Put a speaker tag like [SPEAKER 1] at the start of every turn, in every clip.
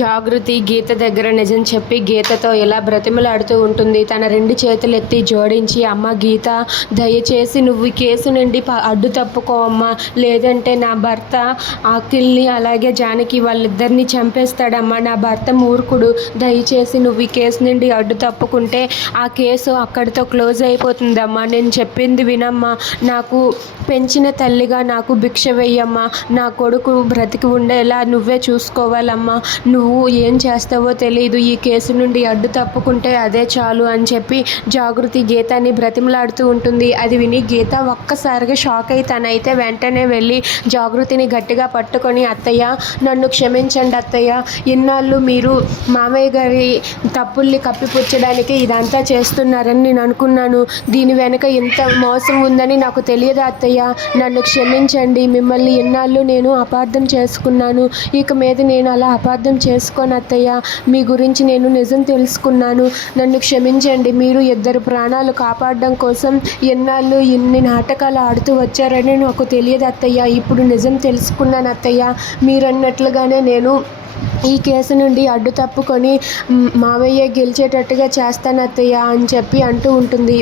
[SPEAKER 1] జాగృతి గీత దగ్గర నిజం చెప్పి గీతతో ఇలా బ్రతిమలాడుతూ ఉంటుంది. తన రెండు చేతులు ఎత్తి జోడించి అమ్మ గీత దయచేసి నువ్వు కేసు నుండి అడ్డు తప్పుకో అమ్మ. లేదంటే నా భర్త అఖిల్ని అలాగే జానకి వాళ్ళిద్దరిని చంపేస్తాడమ్మా. నా భర్త మూర్ఖుడు. దయచేసి నువ్వు ఈ కేసు నుండి అడ్డు తప్పుకుంటే ఆ కేసు అక్కడితో క్లోజ్ అయిపోతుందమ్మా. నేను చెప్పింది వినమ్మా. నాకు పెంచిన తల్లిగా నాకు భిక్ష వెయ్యమ్మా నా కొడుకు బ్రతికి ఉండేలా నువ్వే చూసుకోవాలమ్మా. నువ్వు ఏం చేస్తావో తెలియదు ఈ కేసు నుండి అడ్డు తప్పుకుంటే అదే చాలు అని చెప్పి జాగృతి గీతాని బ్రతిమలాడుతూ ఉంటుంది. అది విని గీత ఒక్కసారిగా షాక్ అయి తనైతే వెంటనే వెళ్ళి జాగృతిని గట్టిగా పట్టుకొని అత్తయ్య నన్ను క్షమించండి అత్తయ్య. ఇన్నాళ్ళు మీరు మామయ్య గారి తప్పుల్ని కప్పిపుచ్చడానికి ఇదంతా చేస్తున్నారని నేను అనుకున్నాను. దీని వెనుక ఇంత మోసం ఉందని నాకు తెలియదు అత్తయ్య? నన్ను క్షమించండి. మిమ్మల్ని ఇన్నాళ్ళు నేను అపార్థం చేసుకున్నాను. ఇక మీద నేను అలా అపార్థం చే చేసుకోను అత్తయ్య. మీ గురించి నేను నిజం తెలుసుకున్నాను. నన్ను క్షమించండి. మీరు ఇద్దరు ప్రాణాలు కాపాడడం కోసం ఎన్నాళ్ళు ఇన్ని నాటకాలు ఆడుతూ వచ్చారని నాకు తెలియదు అత్తయ్య. ఇప్పుడు నిజం తెలుసుకున్నాను అత్తయ్య. మీరన్నట్లుగానే నేను ఈ కేసు నుండి అడ్డు తప్పుకొని మావయ్య గెలిచేటట్టుగా చేస్తాను అత్తయ్య అని చెప్పి అంటూ ఉంటుంది.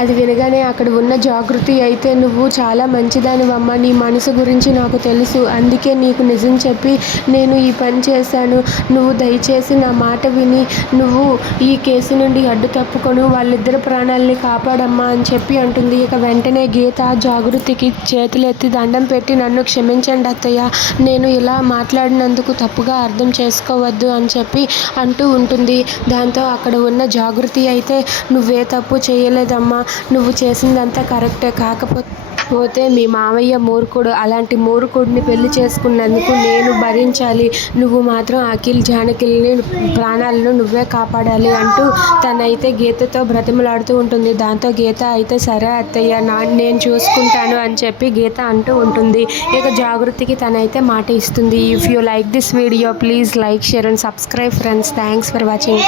[SPEAKER 1] అది వినగానే అక్కడ ఉన్న జాగృతి అయితే నువ్వు చాలా మంచిదానివమ్మ నీ మనసు గురించి నాకు తెలుసు. అందుకే నీకు నిజం చెప్పి నేను ఈ పని చేశాను. నువ్వు దయచేసి నా మాట విని నువ్వు ఈ కేసు నుండి అడ్డు తప్పుకొను. వాళ్ళిద్దరి ప్రాణాలని కాపాడమ్మా అని చెప్పి అంటుంది. ఇక వెంటనే గీత జాగృతికి చేతులెత్తి దండం పెట్టి నన్ను క్షమించండి అత్తయ్య. నేను ఇలా మాట్లాడినందుకు తప్పుగా అర్థం చేసుకోవద్దు అని చెప్పి అంటూ ఉంటుంది. దాంతో అక్కడ ఉన్న జాగృతి అయితే నువ్వే తప్పు చేయలేదమ్మా. నువ్వు చేసిందంతా కరెక్టే. కాకపోతే పోతే మీ మావయ్య మూర్ఖుడు. అలాంటి మూర్ఖుడిని పెళ్ళి చేసుకున్నందుకు నేను భరించాలి. నువ్వు మాత్రం అఖిల్ జానకిల్ని ప్రాణాలను నువ్వే కాపాడాలి అంటూ తనైతే గీతతో బ్రతిమలాడుతూ ఉంటుంది. దాంతో గీత అయితే సరే అత్తయ్య నా నేను చూసుకుంటాను అని చెప్పి గీత అంటూ ఉంటుంది. ఇక జాగృతికి తనైతే మాట ఇస్తుంది. If you like this video please like share and subscribe friends thanks for watching